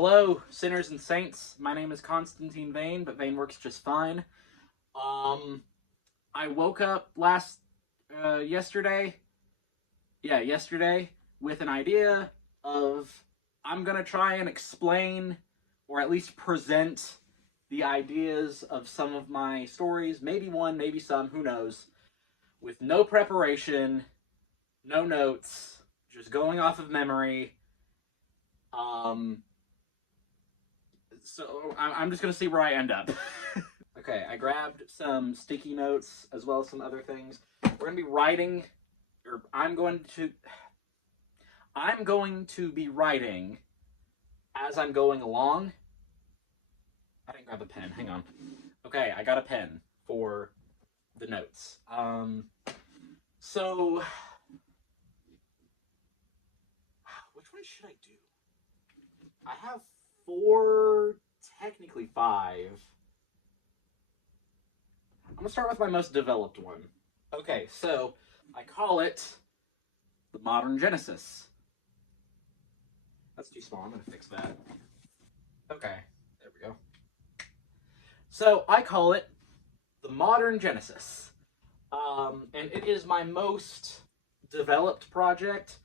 Hello, sinners and saints. My name is Constantine Vane, but Vane works just fine. I woke up yesterday, with an idea of I'm gonna try and explain, or at least present, the ideas of some of my stories. Maybe one, maybe some, who knows. With no preparation, no notes, just going off of memory. So I'm just gonna see where I end up. Okay, I grabbed some sticky notes as well as some other things. We're gonna be writing, or I'm going to be writing as I'm going along. I didn't grab a pen. Hang on. Okay, I got a pen for the notes. So which one should I do? I have 4, technically 5. I'm gonna start with my most developed one. Okay, so I call it the Modern Genesis. That's too small. I'm gonna fix that. Okay, there we go. So I call it the Modern Genesis, and it is my most developed project.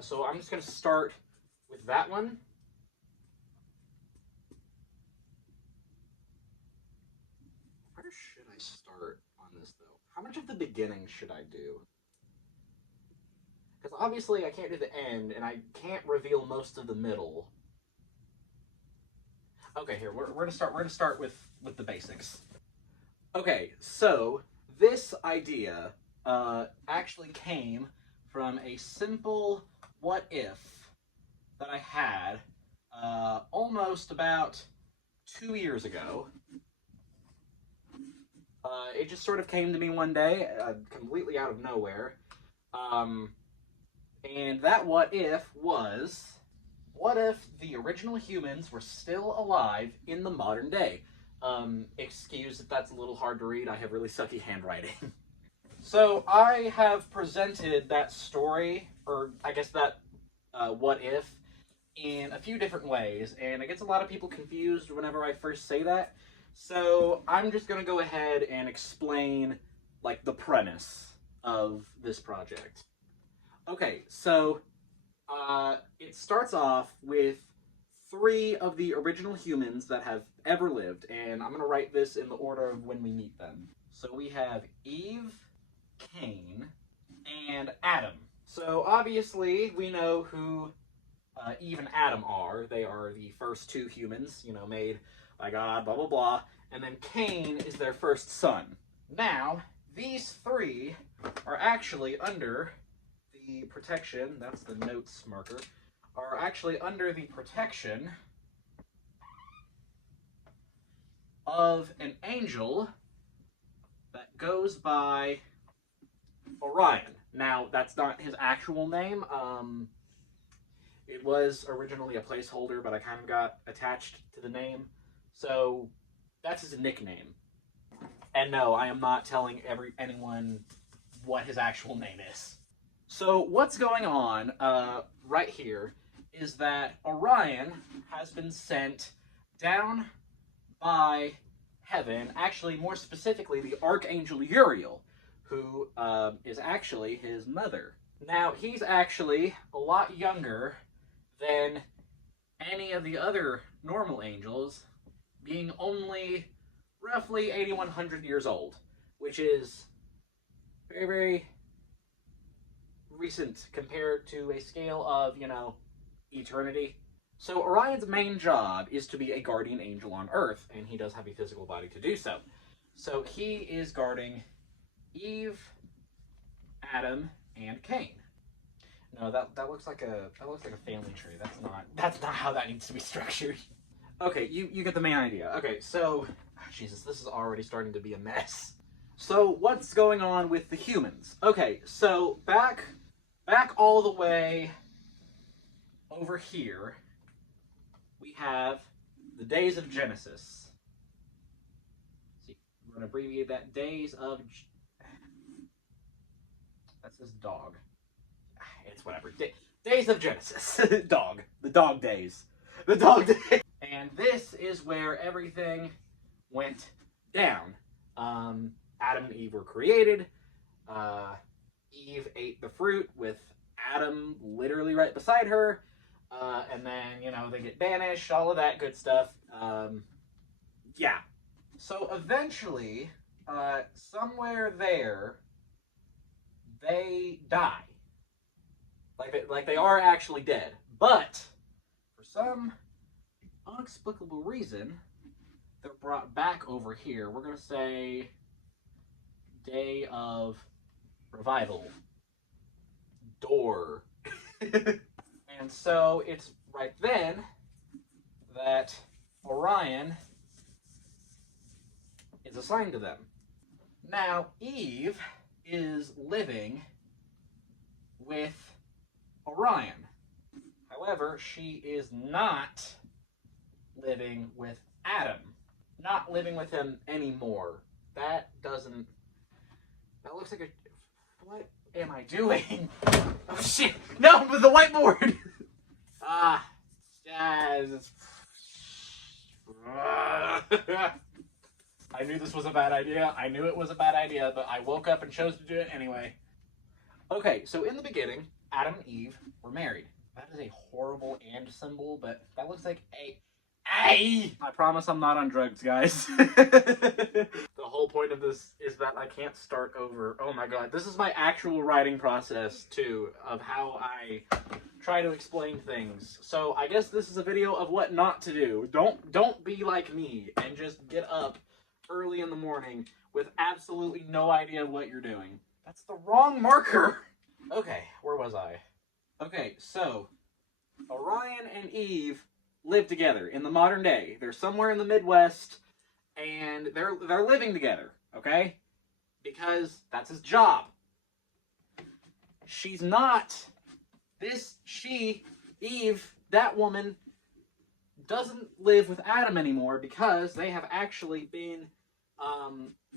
So I'm just gonna start with that one. Where should I start on this, though? How much of the beginning should I do? Because obviously I can't do the end, and I can't reveal most of the middle. Okay, here, we're gonna start with the basics. Okay, so this idea actually came from a simple what if that I had almost about 2 years ago. It just sort of came to me one day, completely out of nowhere. And that what if was, what if the original humans were still alive in the modern day? Excuse if that's a little hard to read, I have really sucky handwriting. So I have presented that story, or I guess that what if, in a few different ways, and it gets a lot of people confused whenever I first say that. So I'm just going to go ahead and explain, like, the premise of this project. Okay, so it starts off with 3 of the original humans that have ever lived, and I'm going to write this in the order of when we meet them. So we have Eve, Cain, and Adam. So obviously we know who Eve and Adam are. They are the first 2 humans, made by God, blah, blah, blah. And then Cain is their first son. Now, these 3 are actually under the protection, that's the notes marker, are actually under the protection of an angel that goes by Orion. Now, that's not his actual name. It was originally a placeholder, but I kind of got attached to the name. So that's his nickname. And no, I am not telling anyone what his actual name is. So what's going on right here is that Orion has been sent down by heaven, actually more specifically the Archangel Uriel, who is actually his mother. Now, he's actually a lot younger than any of the other normal angels, being only roughly 8,100 years old, which is very, very recent compared to a scale of, eternity. So Orion's main job is to be a guardian angel on Earth, and he does have a physical body to do so. So he is guarding Eve, Adam, and Cain. No, that looks like a family tree. That's not how that needs to be structured. Okay, you get the main idea. Okay, so Jesus, this is already starting to be a mess. So what's going on with the humans? Okay, so back all the way over here, we have the days of Genesis. See, we're going to abbreviate that. Days of... That says dog. It's whatever. Days of Genesis. Dog. The dog days. The dog did. And this is where everything went down. Adam and Eve were created. Eve ate the fruit with Adam literally right beside her. And then, you know, they get banished, all of that good stuff. Yeah. So eventually, somewhere there, they die. Like they are actually dead. But, for some inexplicable reason, they're brought back over here. We're going to say Day of Revival. Door. And so it's right then that Orion is assigned to them. Now, Eve is living with Orion. However, she is not living with Adam. Not living with him anymore. That looks like a... What am I doing? Oh shit! No, with the whiteboard! Yes. I knew this was a bad idea. I knew it was a bad idea, but I woke up and chose to do it anyway. Okay, so in the beginning, Adam and Eve were married. That is a horrible and symbol, but that looks like a... I promise I'm not on drugs, guys. The whole point of this is that I can't start over. Oh my god, this is my actual writing process, too, of how I try to explain things. So I guess this is a video of what not to do. Don't be like me and just get up early in the morning with absolutely no idea what you're doing. That's the wrong marker. Okay, where was I? Okay, so Orion and Eve live together in the modern day. They're somewhere in the Midwest, and they're living together, okay? Because that's his job. She's not. Eve, that woman, doesn't live with Adam anymore because they have actually been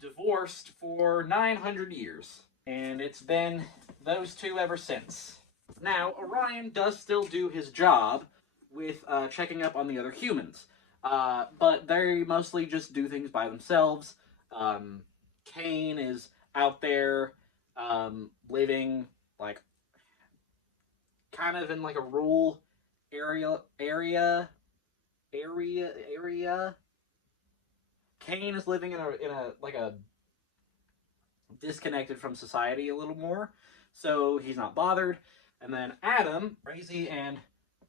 divorced for 900 years. And it's been those two ever since. Now, Orion does still do his job with checking up on the other humans. But they mostly just do things by themselves. Cain is out there living, like, kind of in, like, a rural area. Cain is living in a disconnected from society a little more, so he's not bothered. And then Adam, crazy and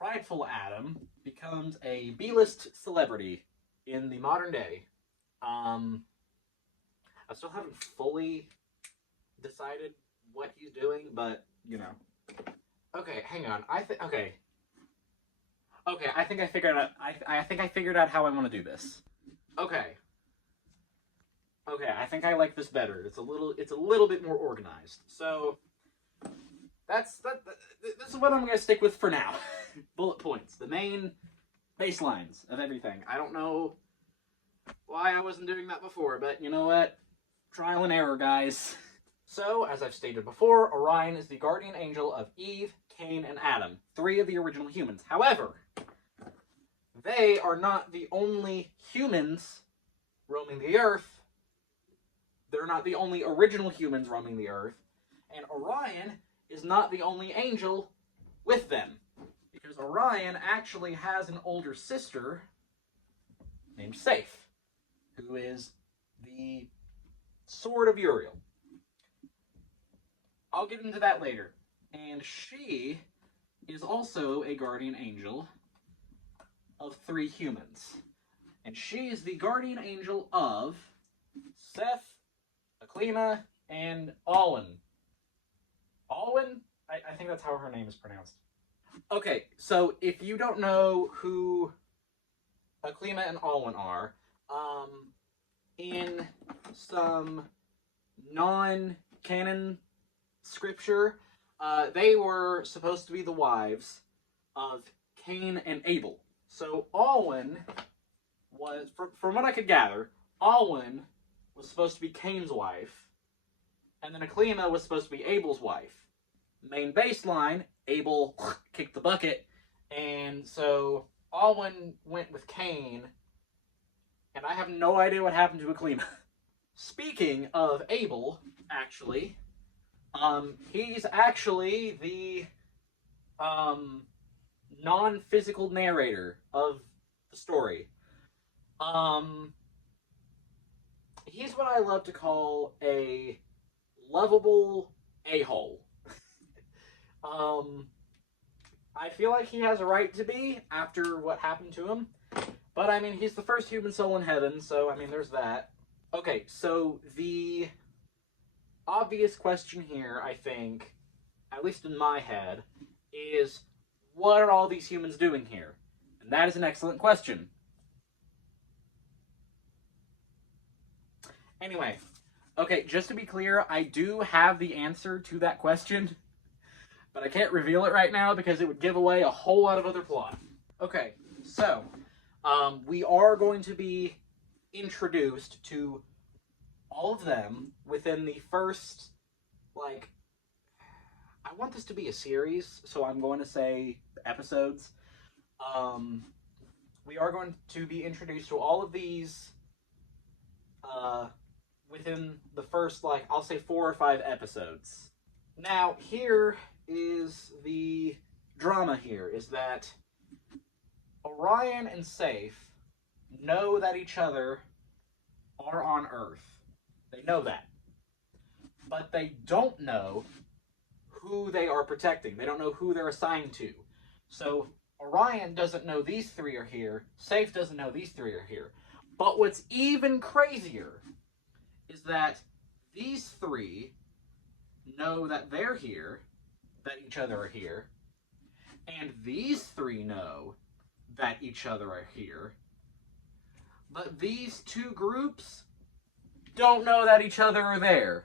prideful Adam, becomes a B-list celebrity in the modern day. I still haven't fully decided what he's doing, but, you know. Okay, hang on. Okay, I think I figured out. I think I figured out how I want to do this. Okay, I think I like this better. It's a little bit more organized. So this is what I'm going to stick with for now. Bullet points, the main baselines of everything. I don't know why I wasn't doing that before, but you know what? Trial and error, guys. So, as I've stated before, Orion is the guardian angel of Eve, Cain, and Adam, 3 of the original humans. However, they are not the only humans roaming the earth. They're not the only original humans roaming the earth. And Orion is not the only angel with them. Because Orion actually has an older sister named Saiph, who is the Sword of Uriel. I'll get into that later. And she is also a guardian angel of 3 humans. And she is the guardian angel of Seth, Aklina, and Alwyn. Alwyn? I think that's how her name is pronounced. Okay, so if you don't know who Aklina and Alwyn are, in some non-canon scripture, they were supposed to be the wives of Cain and Abel. So Alwyn was, from what I could gather, Alwyn was supposed to be Cain's wife, and then Aklina was supposed to be Abel's wife. Main baseline, Abel kicked the bucket, and so Alwyn went with Cain, and I have no idea what happened to Aklima. Speaking of Abel, actually, he's actually the non-physical narrator of the story. He's what I love to call a lovable a-hole. I feel like he has a right to be after what happened to him. But, I mean, he's the first human soul in heaven, so, I mean, there's that. Okay, so the obvious question here, I think, at least in my head, is what are all these humans doing here? And that is an excellent question. Anyway, okay, just to be clear, I do have the answer to that question, but I can't reveal it right now because it would give away a whole lot of other plot. Okay, so, we are going to be introduced to all of them within the first, like, I want this to be a series, so I'm going to say episodes. We are going to be introduced to all of these within the first, like, I'll say 4 or 5 episodes. Now, here is the drama here, is that Orion and Safe know that each other are on Earth. They know that. But they don't know who they are protecting. They don't know who they're assigned to. So Orion doesn't know these 3 are here. Safe doesn't know these 3 are here. But what's even crazier is that these 3 know that they're here, that each other are here, and these 3 know that each other are here, but these 2 groups don't know that each other are there.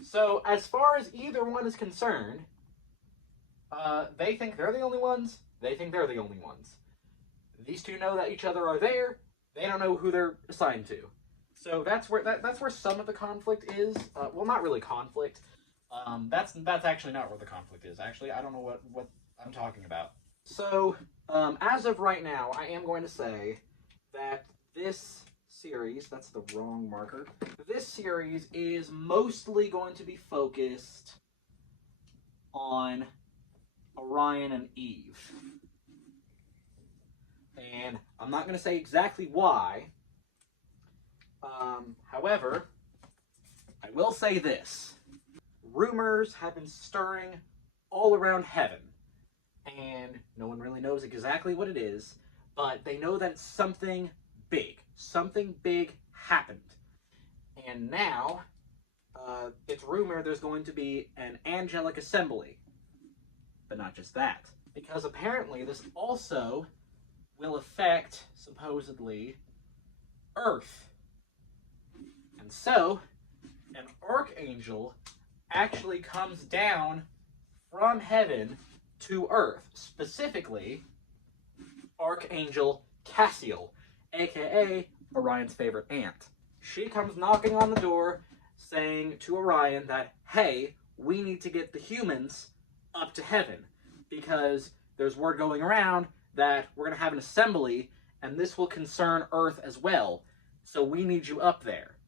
So, as far as either one is concerned, they think they're the only ones, they think they're the only ones. These 2 know that each other are there, they don't know who they're assigned to. So that's where some of the conflict is. Well, not really conflict. That's actually not where the conflict is. Actually, I don't know what I'm talking about. So, as of right now, I am going to say that this series, that's the wrong marker, this series is mostly going to be focused on Orion and Eve. And I'm not going to say exactly why. However, I will say this. Rumors have been stirring all around heaven. And no one really knows exactly what it is, but they know that it's something big. Something big happened. And now, it's rumored there's going to be an angelic assembly. But not just that. Because apparently this also will affect, supposedly, Earth. And so, an archangel actually comes down from heaven to Earth. Specifically, Archangel Cassiel, aka Orion's favorite aunt. She comes knocking on the door saying to Orion that, hey, we need to get the humans up to heaven because there's word going around that we're going to have an assembly and this will concern Earth as well, so we need you up there.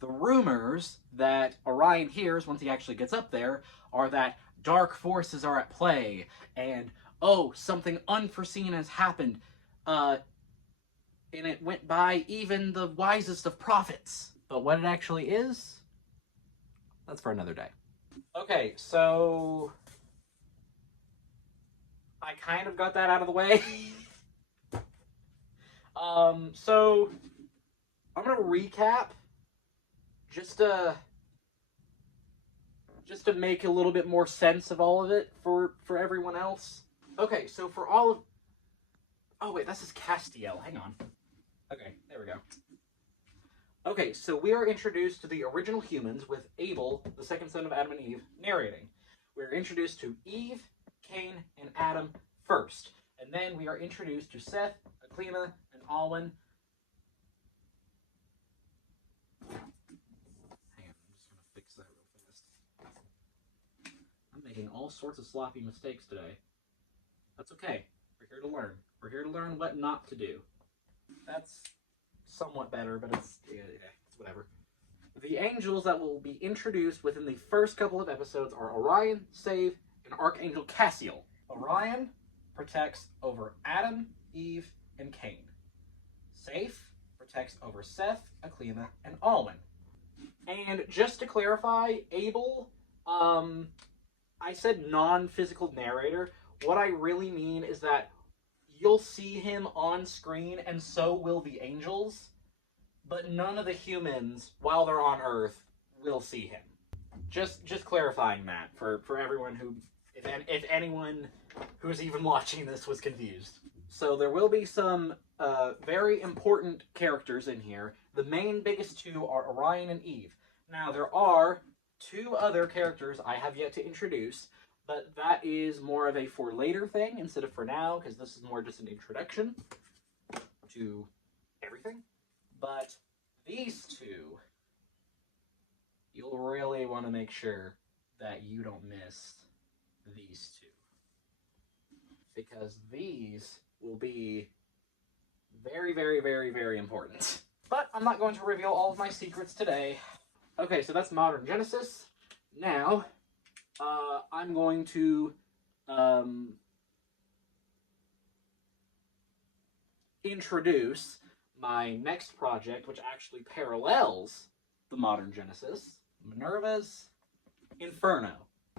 The rumors that Orion hears once he actually gets up there are that dark forces are at play, and, oh, something unforeseen has happened, and it went by even the wisest of prophets. But what it actually is, that's for another day. Okay, so I kind of got that out of the way. So I'm gonna recap just to make a little bit more sense of all of it for everyone else. Okay, so for all of... Oh, wait, this is Castiel. Hang on. Okay, there we go. Okay, so we are introduced to the original humans with Abel, the second son of Adam and Eve, narrating. We're introduced to Eve, Cain, and Adam first. And then we are introduced to Seth, Aklima, and Alwyn. Hang on, I'm just going to fix that real fast. I'm making all sorts of sloppy mistakes today. That's okay. We're here to learn. We're here to learn what not to do. That's somewhat better, but it's whatever. The angels that will be introduced within the first couple of episodes are Orion, Save, and Archangel Cassiel. Orion protects over Adam, Eve, and Cain. Safe protects over Seth, Akhlima, and Alwyn. And just to clarify, Abel, I said non-physical narrator. What I really mean is that you'll see him on screen, and so will the angels, but none of the humans, while they're on Earth, will see him. Just clarifying that for everyone who, if anyone who's even watching this was confused. So there will be some very important characters in here. The main biggest two are Orion and Eve. Now, there are two other characters I have yet to introduce, but that is more of a for later thing instead of for now, because this is more just an introduction to everything. But these two, you'll really want to make sure that you don't miss these two, because these will be very, very, very, very important. But I'm not going to reveal all of my secrets today. Okay, so that's Modern Genesis. Now, I'm going to introduce my next project, which actually parallels the Modern Genesis, Minerva's Inferno.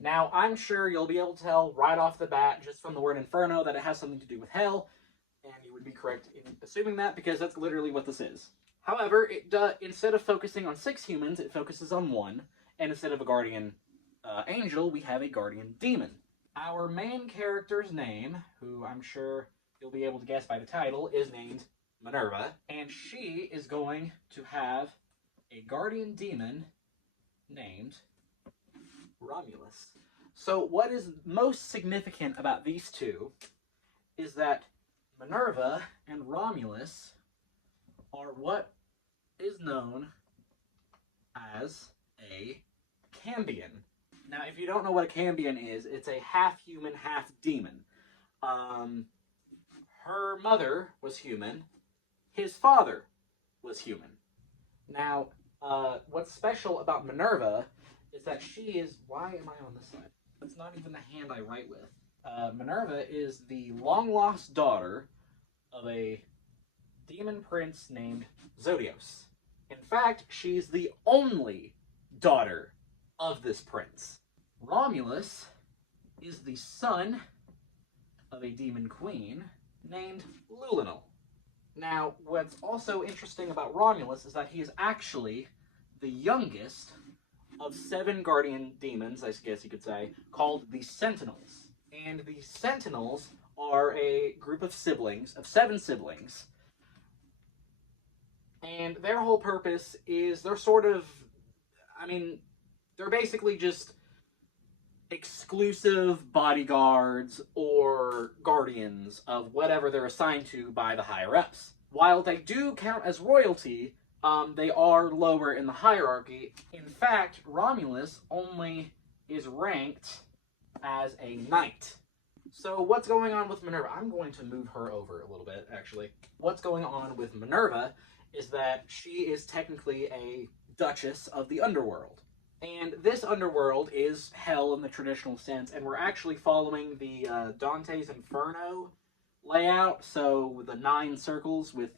Now, I'm sure you'll be able to tell right off the bat, just from the word Inferno, that it has something to do with hell, and you would be correct in assuming that, because that's literally what this is. However, instead of focusing on 6 humans, it focuses on 1, and instead of a guardian angel, we have a guardian demon. Our main character's name, who I'm sure you'll be able to guess by the title, is named Minerva, and she is going to have a guardian demon named Romulus. So what is most significant about these two is that Minerva and Romulus are what is known as a Cambion. Now, if you don't know what a Cambion is, it's a half-human, half-demon. Her mother was human. His father was human. Now, what's special about Minerva is that she is... Why am I on this side? That's not even the hand I write with. Minerva is the long-lost daughter of a demon prince named Zodios. In fact, she's the only daughter of this prince. Romulus is the son of a demon queen named Lulinal. Now, what's also interesting about Romulus is that he is actually the youngest of 7 guardian demons, I guess you could say, called the Sentinels. And the Sentinels are a group of siblings, of 7 siblings, and their whole purpose is they're sort of, they're basically just exclusive bodyguards or guardians of whatever they're assigned to by the higher-ups. While they do count as royalty, they are lower in the hierarchy. In fact, Romulus only is ranked as a knight. So what's going on with Minerva? I'm going to move her over a little bit, actually. What's going on with Minerva is that she is technically a duchess of the underworld. And this underworld is hell in the traditional sense, and we're actually following the Dante's Inferno layout, so with the 9 circles with,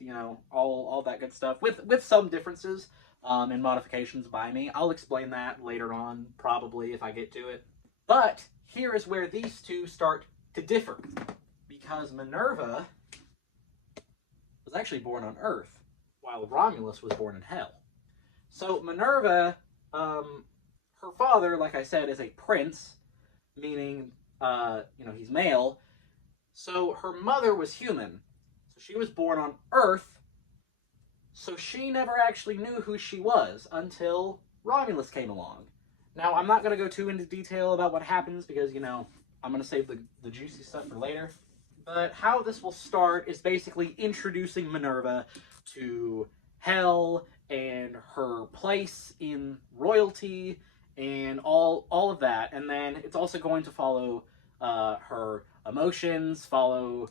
all that good stuff, with some differences and modifications by me. I'll explain that later on, probably, if I get to it. But here is where these two start to differ, because Minerva was actually born on Earth, while Romulus was born in hell. So Minerva, her father, like I said, is a prince, meaning, he's male. So her mother was human. So she was born on Earth. So she never actually knew who she was until Romulus came along. Now, I'm not going to go too into detail about what happens because, I'm going to save the juicy stuff for later. But how this will start is basically introducing Minerva to hell and her place in royalty and all of that. And then it's also going to follow her emotions, follow,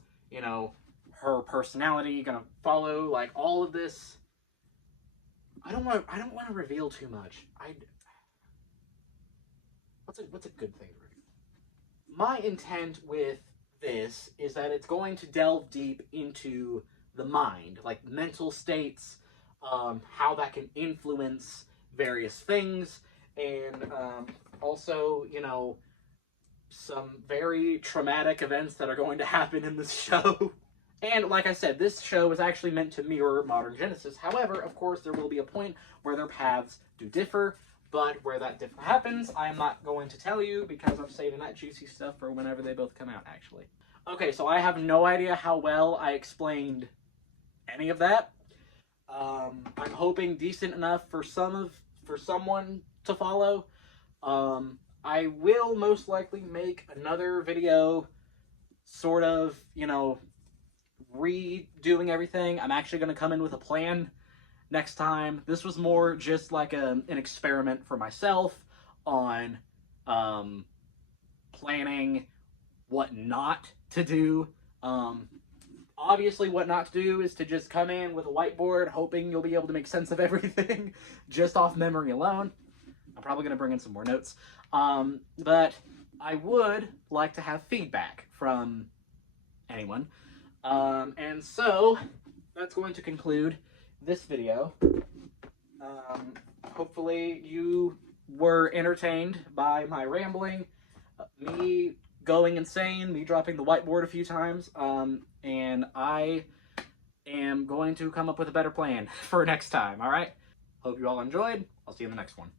personality gonna follow, like, all of this. I don't want to reveal too much. What's a good thing to reveal? My intent with this is that it's going to delve deep into the mind, like mental states, how that can influence various things, and also, you know, some very traumatic events that are going to happen in this show. And like I said, this show is actually meant to mirror modern Genesis. However, of course, there will be a point where their paths do differ, but where that differ happens, I'm not going to tell you because I'm saving that juicy stuff for whenever they both come out, actually. Okay, so I have no idea how well I explained any of that. I'm hoping decent enough for someone to follow. I will most likely make another video, sort of, you know, redoing everything. I'm actually going to come in with a plan next time. This was more just like an experiment for myself on planning what not to do. Obviously, what not to do is to just come in with a whiteboard, hoping you'll be able to make sense of everything just off memory alone. I'm probably going to bring in some more notes. But I would like to have feedback from anyone. And so, that's going to conclude this video. Hopefully you were entertained by my rambling, me going insane, me dropping the whiteboard a few times, and I am going to come up with a better plan for next time, alright? Hope you all enjoyed. I'll see you in the next one.